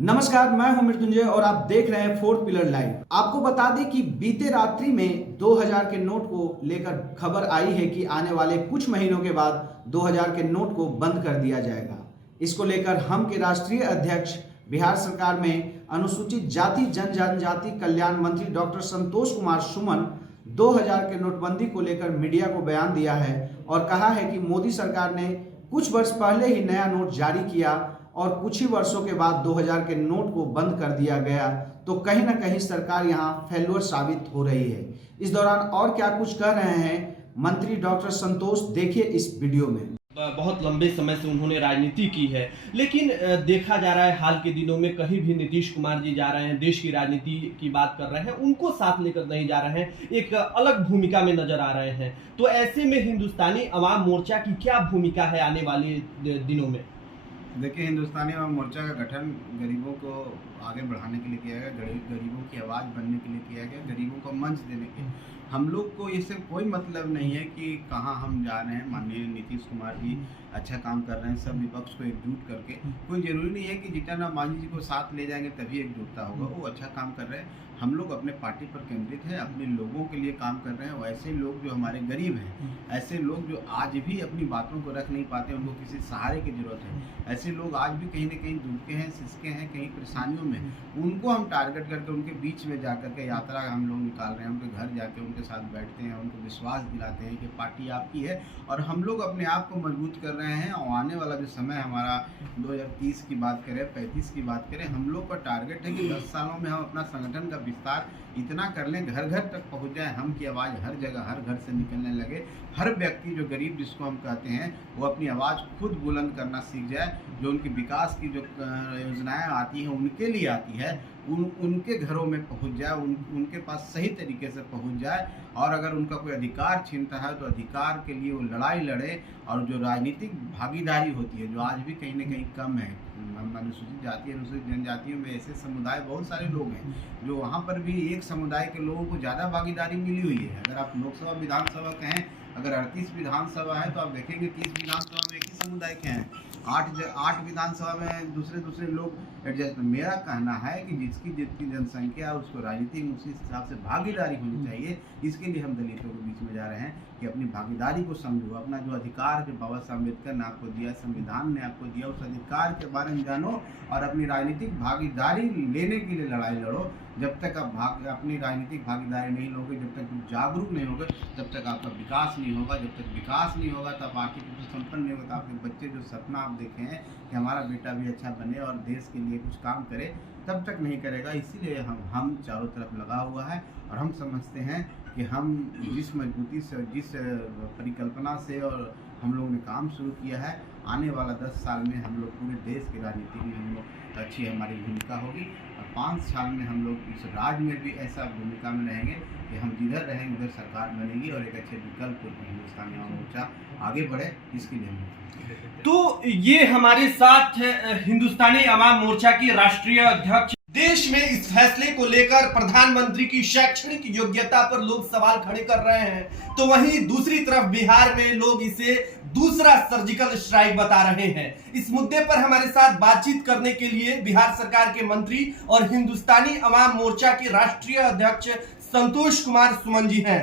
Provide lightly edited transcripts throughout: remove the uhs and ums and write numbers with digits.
नमस्कार, मैं हूं मृत्युंजय और आप देख रहे हैं फोर्थ पिलर लाइव। आपको बता दें कि बीते रात्रि में 2000 के नोट को लेकर खबर आई है कि आने वाले कुछ महीनों के बाद 2000 के नोट को बंद कर दिया जाएगा। इसको लेकर हम के राष्ट्रीय अध्यक्ष बिहार सरकार में अनुसूचित जाति जनजाति कल्याण मंत्री डॉक्टर संतोष कुमार सुमन 2000 के नोटबंदी को लेकर मीडिया को बयान दिया है और कहा है कि मोदी सरकार ने कुछ वर्ष पहले ही नया नोट जारी किया और कुछ ही वर्षों के बाद 2000 के नोट को बंद कर दिया गया, तो कहीं ना कहीं सरकार यहां फेल्योर साबित हो रही है। इस दौरान और क्या कुछ कह रहे हैं मंत्री डॉक्टर संतोष, देखिए इस वीडियो में। बहुत लंबे समय से उन्होंने राजनीति की है, लेकिन देखा जा रहा है हाल के दिनों में कहीं भी नीतीश कुमार जी जा रहे हैं, देश की राजनीति की बात कर रहे हैं, उनको साथ लेकर नहीं जा रहे हैं, एक अलग भूमिका में नजर आ रहे हैं। तो ऐसे में हिंदुस्तानी अवाम मोर्चा की क्या भूमिका है आने वाले दिनों में? देखिए, हिंदुस्तानी अवाम मोर्चा का गठन गरीबों को आगे बढ़ाने के लिए किया गया, गरीबों की आवाज़ बनने के लिए किया गया, गरीबों को मंच देने के लिए। हम लोग को इससे कोई मतलब नहीं है कि कहाँ हम जा रहे हैं। माननीय नीतीश कुमार जी अच्छा काम कर रहे हैं, सब विपक्ष को एकजुट करके। कोई ज़रूरी नहीं है कि जीतन राम मांझी जी को साथ ले जाएंगे तभी एकजुटता होगा। वो अच्छा काम कर रहे हैं। हम लोग अपने पार्टी पर केंद्रित हैं, अपने लोगों के लिए काम कर रहे हैं। ऐसे लोग जो हमारे गरीब हैं, ऐसे लोग जो आज भी अपनी बातों को रख नहीं पाते, उनको किसी सहारे की ज़रूरत है। ऐसे लोग आज भी कहीं ना कहीं दुखते हैं, सिसके हैं, कहीं परेशानियों में, उनको हम टारगेट करके उनके बीच में जा करके यात्रा हम लोग निकाल रहे हैं। उनके घर जाके उनके साथ बैठते हैं, उनको विश्वास दिलाते हैं कि पार्टी आपकी है और हम लोग अपने आप को मजबूत कर रहे हैं। और आने वाला जो समय हमारा 2030 की बात करें, 35 की बात करें, हम लोग का टारगेट है कि 10 सालों में हम अपना संगठन का विस्तार इतना कर लें, घर घर तक पहुंच जाए, हम की आवाज़ हर जगह हर घर से निकलने लगे। हर व्यक्ति जो गरीब जिसको हम कहते हैं, वो अपनी आवाज़ खुद बुलंद करना सीख जाए। जो उनकी विकास की जो योजनाएं आती हैं उनके लिए आती है, उनके घरों में पहुंच जाए, उनके पास सही तरीके से पहुंच जाए। और अगर उनका कोई अधिकार छीनता है तो अधिकार के लिए वो लड़ाई लड़े। और जो राजनीतिक भागीदारी होती है, जो आज भी कहीं ना कहीं कम है, अनुसूचित जाति अनुसूचित जनजातियों में ऐसे समुदाय बहुत सारे लोग हैं जो वहाँ पर भी एक समुदाय के लोगों को ज़्यादा भागीदारी मिली हुई है। अगर आप लोकसभा विधानसभा कहें, अगर 38 विधानसभा है तो आप देखेंगे 30 विधानसभा में एक ही समुदाय के हैं, 8 विधानसभा में दूसरे लोग एडजस्ट। मेरा कहना है कि जिसकी जितनी जनसंख्या उसको राजनीति में उसी हिसाब से भागीदारी होनी चाहिए। इसके लिए हम दलितों के बीच में जा रहे हैं कि अपनी भागीदारी को समझो, अपना जो अधिकार जो बाबा साहब अम्बेडकर ने आपको दिया, संविधान ने आपको दिया, उस अधिकार के बारे में जानो और अपनी राजनीतिक भागीदारी लेने के लिए लड़ाई लड़ो। जब तक आप अपनी राजनीतिक भागीदारी नहीं लोगे, जब तक जागरूक नहीं होगे, तब तक आपका विकास नहीं होगा। जब तक विकास नहीं होगा, तब आर्थिक रूप से संपन्न नहीं होगा, तो आपके बच्चे जो सपना आप देखे हैं कि हमारा बेटा भी अच्छा बने और देश के लिए कुछ काम करे, तब तक नहीं करेगा। इसीलिए हम चारों तरफ लगा हुआ है और हम समझते हैं कि हम जिस मजबूती से, जिस परिकल्पना से और हम लोगों ने काम शुरू किया है, आने वाला 10 साल में हम लोग पूरे देश की राजनीति में हम लोग अच्छी हमारी भूमिका होगी। और 5 साल में हम लोग इस राज्य में भी ऐसा भूमिका में रहेंगे कि हम जिधर रहेंगे उधर सरकार बनेगी और एक अच्छे विकल्प हिंदुस्तानी अवाम मोर्चा आगे बढ़े, इसके लिए हम। तो ये हमारे साथ हिंदुस्तानी अवाम मोर्चा की राष्ट्रीय अध्यक्ष। देश में इस फैसले को लेकर प्रधानमंत्री की शैक्षणिक योग्यता पर लोग सवाल खड़े कर रहे हैं, तो वहीं दूसरी तरफ बिहार में लोग इसे दूसरा सर्जिकल स्ट्राइक बता रहे हैं। इस मुद्दे पर हमारे साथ बातचीत करने के लिए बिहार सरकार के मंत्री और हिंदुस्तानी अवाम मोर्चा के राष्ट्रीय अध्यक्ष संतोष कुमार सुमन जी हैं।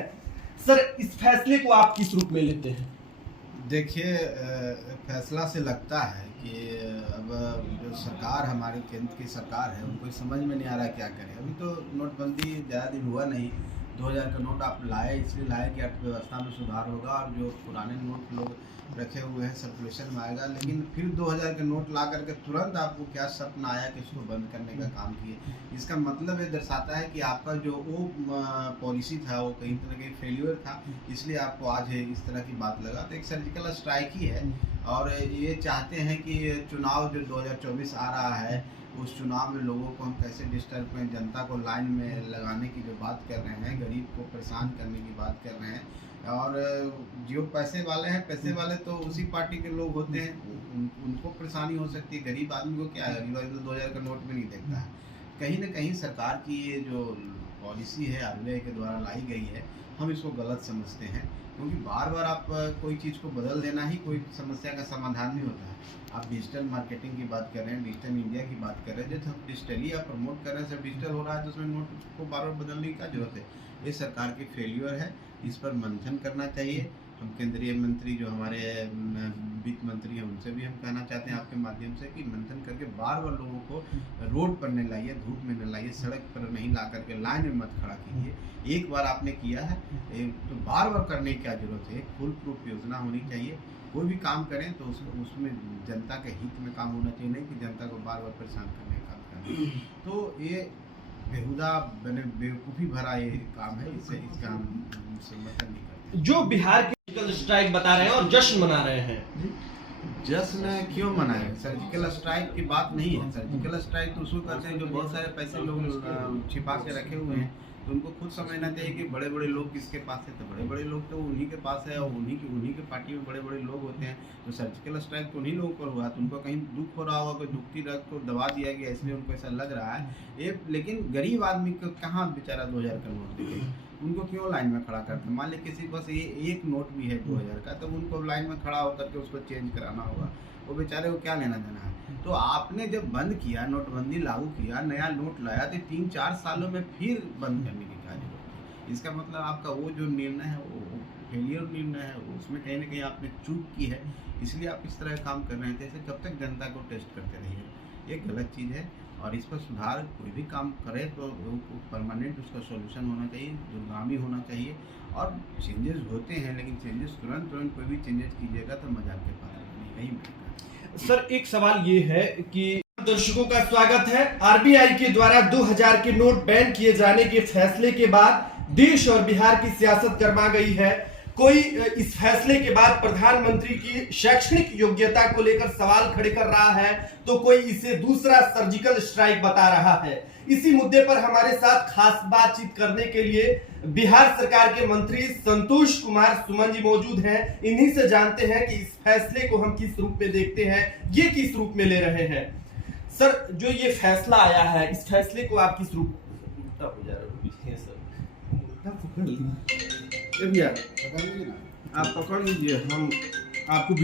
सर, इस फैसले को आप किस रूप में लेते हैं? देखिए, फैसला से लगता है कि अब जो सरकार हमारे केंद्र की सरकार है, उनको समझ में नहीं आ रहा क्या करें। अभी तो नोटबंदी ज़्यादा दिन हुआ नहीं, 2000 का नोट आप लाए, इसलिए लाए कि अर्थव्यवस्था में सुधार होगा और जो पुराने नोट लोग रखे हुए हैं सर्कुलेशन में आएगा। लेकिन फिर 2000 के नोट ला करके तुरंत आपको क्या सपना आया कि इसको बंद करने का काम किए। इसका मतलब ये दर्शाता है कि आपका जो वो पॉलिसी था वो कहीं ना कहीं फेल्यूर था, इसलिए आपको आज इस तरह की बात लगा। तो एक सर्जिकल स्ट्राइक ही है और ये चाहते हैं कि चुनाव जो 2024 आ रहा है, उस चुनाव में लोगों को हम कैसे डिस्टर्ब करें, जनता को लाइन में लगाने की जो बात कर रहे हैं, गरीब को परेशान करने की बात कर रहे हैं। और जो पैसे वाले हैं, पैसे वाले तो उसी पार्टी के लोग होते हैं, उनको परेशानी हो सकती है। गरीब आदमी को क्या है, गरीब आदमी तो 2000 का नोट में नहीं देखता है। कहीं ना कहीं सरकार की ये जो पॉलिसी है आरबीआई के द्वारा लाई गई है, हम इसको गलत समझते हैं। क्योंकि बार बार आप कोई चीज़ को बदल देना ही कोई समस्या का समाधान नहीं होता है। आप डिजिटल मार्केटिंग की बात कर रहे हैं, डिजिटल इंडिया की बात कर रहे हैं, जब हम डिजिटली आप प्रमोट कर रहे हैं, सब डिजिटल हो रहा है, तो उसमें नोट को बार बार बदलने की क्या जरूरत है? ये सरकार की फेल्यूर है, इस पर मंथन करना चाहिए। हम केंद्रीय मंत्री जो हमारे वित्त मंत्री हैं, उनसे भी हम कहना चाहते हैं आपके माध्यम से कि मंथन करके बार बार लोगों को रोड पर नहीं लाइए, धूप में नहीं लाइए, सड़क पर नहीं ला करके लाइन में मत खड़ा कीजिए। एक बार आपने किया है तो बार बार करने की क्या जरूरत है? फुल प्रूफ योजना होनी चाहिए। कोई भी काम करें तो उसमें जनता के हित में काम होना चाहिए, नहीं कि जनता को बार बार परेशान करने का काम करें। तो ये बेहुदा बेवकूफ़ी भरा ये काम है, इसका हम समर्थन नहीं करते। जो बिहार के सर्जिकल स्ट्राइक बता रहे हैं और जश्न मना रहे हैं, जश्न क्यों मनाए? सर्जिकल स्ट्राइक की बात नहीं है। सर्जिकल स्ट्राइक तो उसको करते हैं जो बहुत सारे पैसे लोग छिपा के रखे हुए हैं, तो उनको खुद समझना चाहिए कि बड़े बड़े लोग किसके पास है। तो बड़े बड़े लोग तो उन्हीं के पास है, और उन्हीं के पार्टी में बड़े बड़े लोग होते हैं। तो सर्जिकल स्ट्राइक तो उन्हीं लोगों पर हुआ, तो उनको कहीं दुख हो रहा होगा, कोई दुखती रग को दबा दिया गया, इसलिए उनको ऐसा लग रहा है ये। लेकिन गरीब आदमी को कहाँ बेचारा 2000 का नोट देंगे? उनको क्यों लाइन में खड़ा करते हैं? मान लीजिए किसी बस ये एक नोट भी है 2000 का, तब उनको लाइन में खड़ा होकर के उसको चेंज कराना होगा। वो बेचारे को क्या लेना देना है? तो आपने जब बंद किया, नोटबंदी लागू किया, नया नोट लाया, तो 3-4 सालों में फिर बंद करने की क्या जरूरत है? इसका मतलब आपका वो जो निर्णय है वो फेलियर निर्णय है, उसमें कहीं ना कहीं आपने चूक की है, इसलिए आप इस तरह का काम कर रहे थे। ऐसे कब तक जनता को टेस्ट करते रहिए? ये गलत चीज़ है, और इस पर सुधार कोई भी काम करे तो परमानेंट उसका सॉल्यूशन होना चाहिए, दूरगामी होना चाहिए। और चेंजेस होते हैं, लेकिन चेंजेस तुरंत कोई भी चेंजेस कीजिएगा तो मजाक के पात्र नहीं मिलेगा। सर एक सवाल ये है कि दर्शकों का स्वागत है। आरबीआई के द्वारा 2000 के नोट बैन किए जाने के फैसले के बाद देश और बिहार की सियासत गर्मा गई है। कोई इस फैसले के बाद प्रधानमंत्री की शैक्षणिक योग्यता को लेकर सवाल खड़े कर रहा है, तो कोई इसे दूसरा सर्जिकल स्ट्राइक बता रहा है। इसी मुद्दे पर हमारे साथ खास बातचीत करने के लिए बिहार सरकार के मंत्री संतोष कुमार सुमन जी मौजूद हैं। इन्हीं से जानते हैं कि इस फैसले को हम किस रूप में देखते हैं, ये किस रूप में ले रहे हैं। सर जो ये फैसला आया है, इस फैसले को आप किस रूप भैया आप पकड़ लीजिए, हम आपको